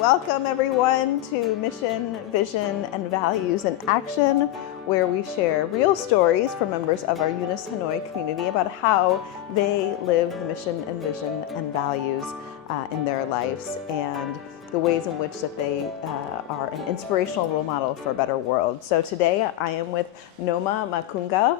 Welcome everyone to Mission, Vision, and Values in Action, where we share real stories from members of our UNIS Hanoi community about how they live the mission and vision and values in their lives, and the ways in which that they are an inspirational role model for a better world. So today I am with Noma Makunga,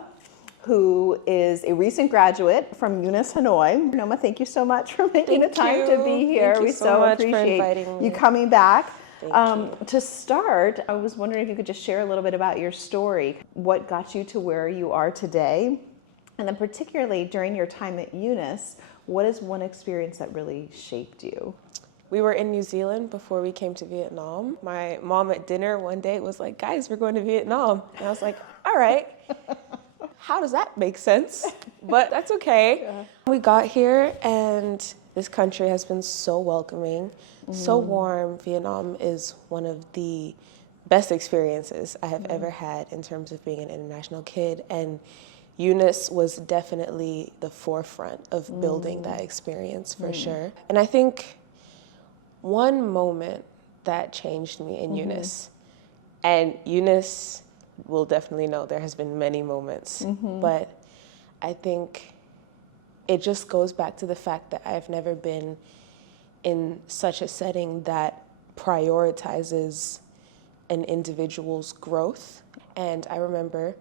who is a recent graduate from UNIS Hanoi. Noma, thank you so much for making the time to be here. We so appreciate you coming back. To start, I was wondering if you could just share a little bit about your story. What got you to where you are today? And then particularly during your time at UNIS, what is one experience that really shaped you? We were in New Zealand before we came to Vietnam. My mom at dinner one day was like, guys, we're going to Vietnam. And I was like, all right. How does that make sense? But that's okay. Yeah. We got here and this country has been so welcoming, so warm. Vietnam is one of the best experiences I have ever had in terms of being an international kid. And UNIS was definitely the forefront of building that experience for sure. And I think one moment that changed me in UNIS, and UNIS will definitely know there has been many moments, but I think it just goes back to the fact that I've never been in such a setting that prioritizes an individual's growth. And I remember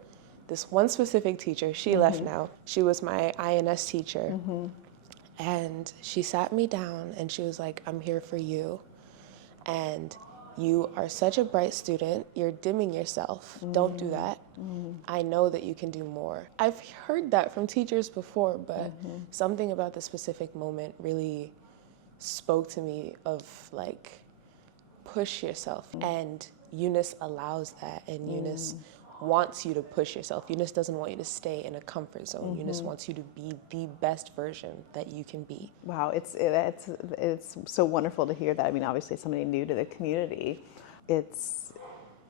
this one specific teacher, she left now. She was my INS teacher. And she sat me down and she was like, I'm here for you. And you are such a bright student. You're dimming yourself. Don't do that. I know that you can do more. I've heard that from teachers before, but something about the specific moment really spoke to me of like, push yourself. And UNIS allows that, and UNIS wants you to push yourself. UNIS doesn't want you to stay in a comfort zone. UNIS wants you to be the best version that you can be. Wow, it's so wonderful to hear that. I mean, obviously somebody new to the community. It's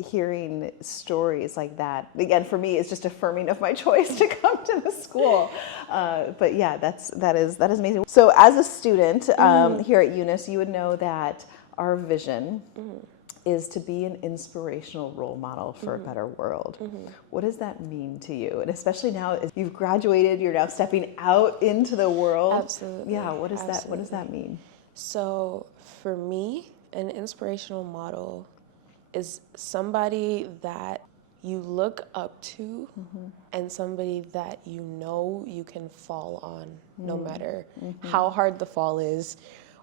hearing stories like that. Again, for me, it's just affirming of my choice to come to the school. But yeah, that is amazing. So as a student here at UNIS, you would know that our vision is to be an inspirational role model for a better world. What does that mean to you? And especially now, as you've graduated, you're now stepping out into the world. Absolutely. Yeah, what does that mean? So for me, an inspirational model is somebody that you look up to and somebody that you know you can fall on no matter how hard the fall is,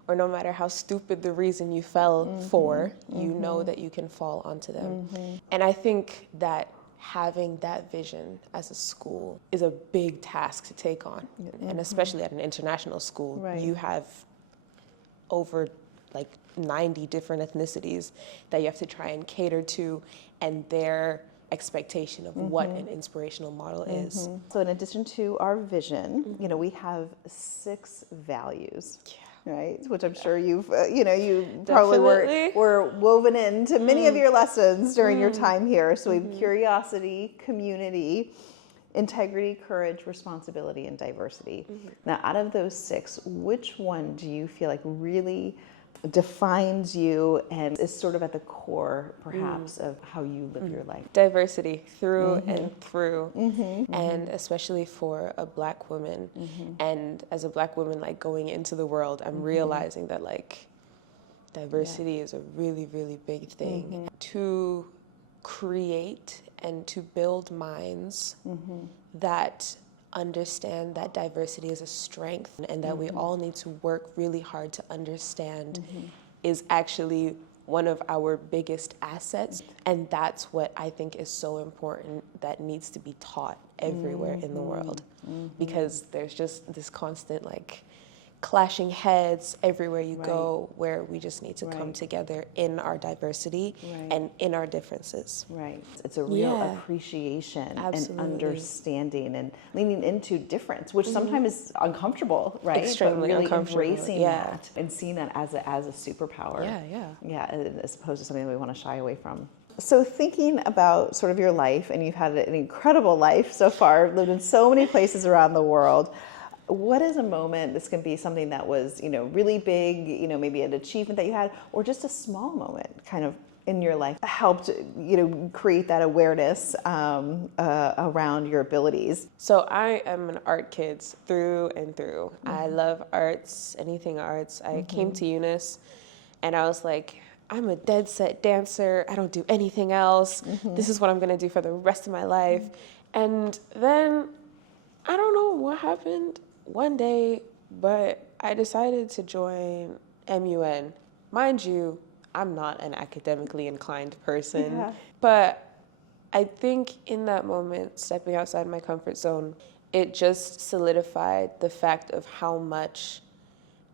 or no matter how stupid the reason you fell for, you know that you can fall onto them. And I think that having that vision as a school is a big task to take on. And especially at an international school, you have over like 90 different ethnicities that you have to try and cater to, and their expectation of what an inspirational model is. So in addition to our vision, you know, we have 6 values. Right, which I'm sure you've, you probably were woven into many of your lessons during your time here. So we have curiosity, community, integrity, courage, responsibility, and diversity. Now, out of those 6, which one do you feel like really defines you and is sort of at the core, perhaps, of how you live your life? Diversity through and through, and especially for a Black woman. And as a Black woman, like going into the world, I'm realizing that like diversity is a really, really big thing. To create and to build minds that understand that diversity is a strength, and that we all need to work really hard to understand is actually one of our biggest assets. And that's what I think is so important, that needs to be taught everywhere in the world, because there's just this constant like clashing heads everywhere you go, where we just need to come together in our diversity and in our differences. Right. It's a real appreciation and understanding and leaning into difference, which sometimes is uncomfortable, right? Extremely but really uncomfortable. Embracing that and seeing that as a superpower. Yeah, as opposed to something that we want to shy away from. So thinking about sort of your life, and you've had an incredible life so far, lived in so many places around the world, What is a moment, this can be something that was, really big, maybe an achievement that you had, or just a small moment kind of in your life helped, create that awareness around your abilities? So I am an art kid through and through. I love arts, anything arts. I came to UNIS and I was like, I'm a dead set dancer. I don't do anything else. This is what I'm gonna do for the rest of my life. And then I don't know what happened one day, but I decided to join MUN. Mind you, I'm not an academically inclined person, but I think in that moment, stepping outside my comfort zone, it just solidified the fact of how much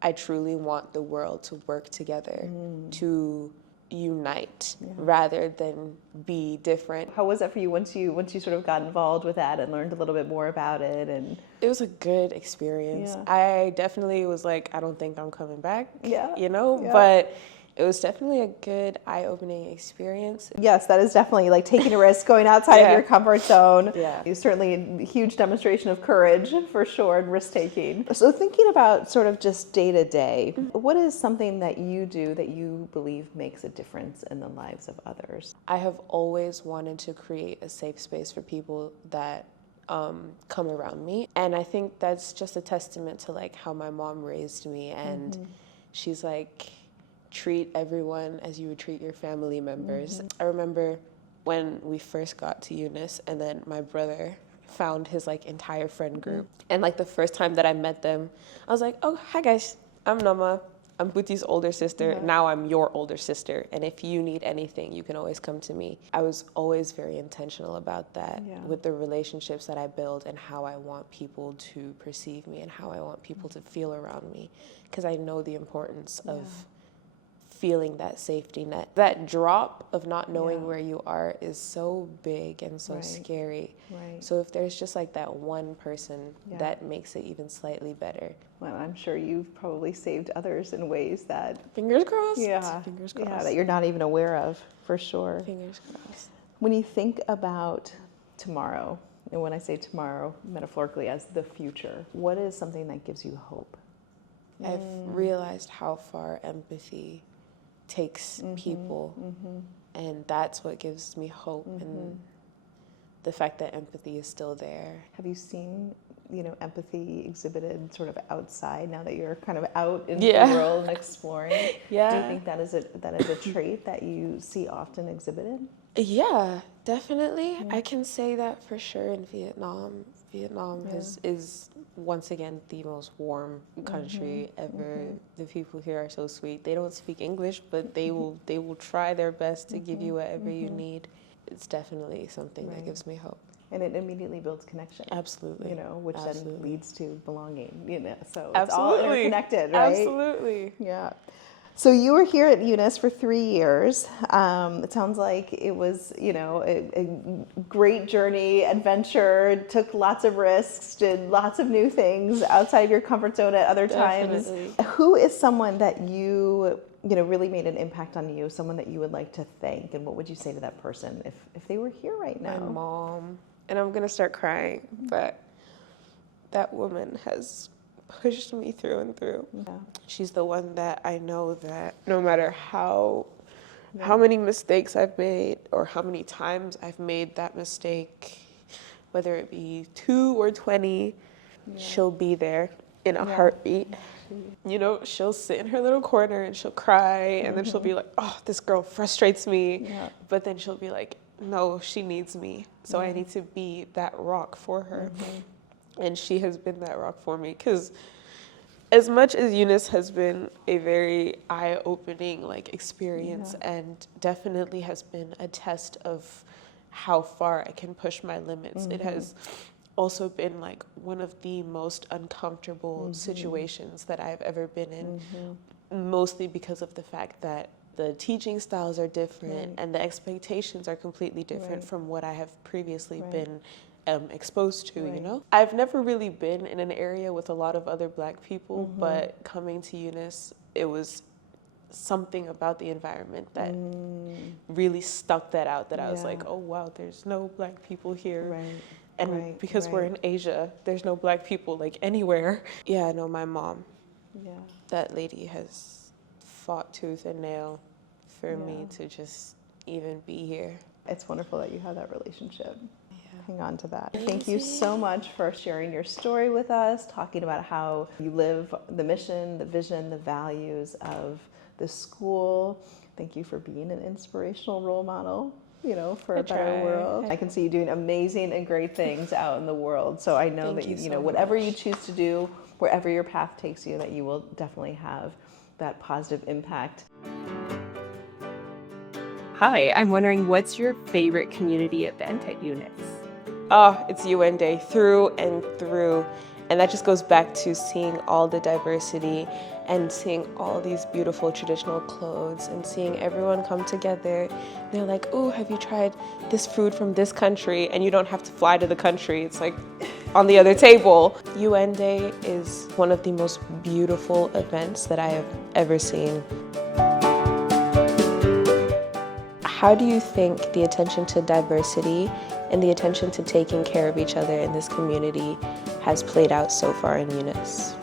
I truly want the world to work together, to unite rather than be different. How was that for you once you sort of got involved with that and learned a little bit more about it? And it was a good experience. I definitely was like, I don't think I'm coming back, but it was definitely a good eye-opening experience. Yes, that is definitely like taking a risk, going outside of your comfort zone. Yeah. It's certainly a huge demonstration of courage for sure, and risk taking. So thinking about sort of just day to day, what is something that you do that you believe makes a difference in the lives of others? I have always wanted to create a safe space for people that come around me. And I think that's just a testament to like how my mom raised me. And she's like, treat everyone as you would treat your family members. I remember when we first got to UNIS and then my brother found his like entire friend group. And like the first time that I met them, I was like, oh, hi guys, I'm Noma. I'm Buti's older sister. Now I'm your older sister. And if you need anything, you can always come to me. I was always very intentional about that with the relationships that I build and how I want people to perceive me and how I want people to feel around me. Because I know the importance of feeling that safety net. That drop of not knowing where you are is so big and so scary. So if there's just like that one person that makes it even slightly better. Well, I'm sure you've probably saved others in ways that Fingers crossed. Fingers crossed. Yeah, that you're not even aware of, for sure. Fingers crossed. When you think about tomorrow, and when I say tomorrow, metaphorically as the future, what is something that gives you hope? I've realized how far empathy takes people, and that's what gives me hope, and the fact that empathy is still there. Have you seen, empathy exhibited sort of outside now that you're kind of out in the world and exploring? Do you think that is a trait that you see often exhibited? Yeah, definitely. I can say that for sure in Vietnam. Vietnam is once again the most warm country ever. The people here are so sweet. They don't speak English, but they will try their best to give you whatever you need. It's definitely something that gives me hope. And it immediately builds connection. Absolutely. Which then leads to belonging, so it's Absolutely. all interconnected, right? Absolutely. Yeah. So you were here at UNIS for 3 years. It sounds like it was, a great journey, adventure, took lots of risks, did lots of new things outside of your comfort zone at other times. Definitely. Who is someone that you really made an impact on you, someone that you would like to thank, and what would you say to that person if they were here right now? My mom. And I'm going to start crying, but that woman has pushed me through and through. Yeah. She's the one that I know that no matter how many mistakes I've made or how many times I've made that mistake, whether it be 2 or 20, she'll be there in a heartbeat. She'll sit in her little corner and she'll cry and then she'll be like, oh, this girl frustrates me. Yeah. But then she'll be like, no, she needs me. So I need to be that rock for her. And she has been that rock for me because as much as UNIS has been a very eye-opening experience and definitely has been a test of how far I can push my limits, it has also been one of the most uncomfortable situations that I've ever been in, mostly because of the fact that the teaching styles are different and the expectations are completely different from what I have previously been exposed to, I've never really been in an area with a lot of other Black people, but coming to UNIS, it was something about the environment that really stuck that out, that I was like, oh wow, there's no Black people here. And Right, because we're right. in Asia, there's no Black people like anywhere. Yeah, no, my mom, Yeah. that lady has fought tooth and nail for me Yeah. to just even be here. It's wonderful that you have that relationship. Hang on to that. Thank you so much for sharing your story with us, talking about how you live the mission, the vision, the values of the school. Thank you for being an inspirational role model, for a better world. I can see you doing amazing and great things out in the world. So I know that you know whatever you choose to do, wherever your path takes you, that you will definitely have that positive impact. Hi, I'm wondering what's your favorite community event at UNIS? Oh, it's UN Day through and through. And that just goes back to seeing all the diversity and seeing all these beautiful traditional clothes and seeing everyone come together. They're like, oh, have you tried this food from this country? And you don't have to fly to the country. It's like on the other table. UN Day is one of the most beautiful events that I have ever seen. How do you think the attention to diversity and the attention to taking care of each other in this community has played out so far in UNIS?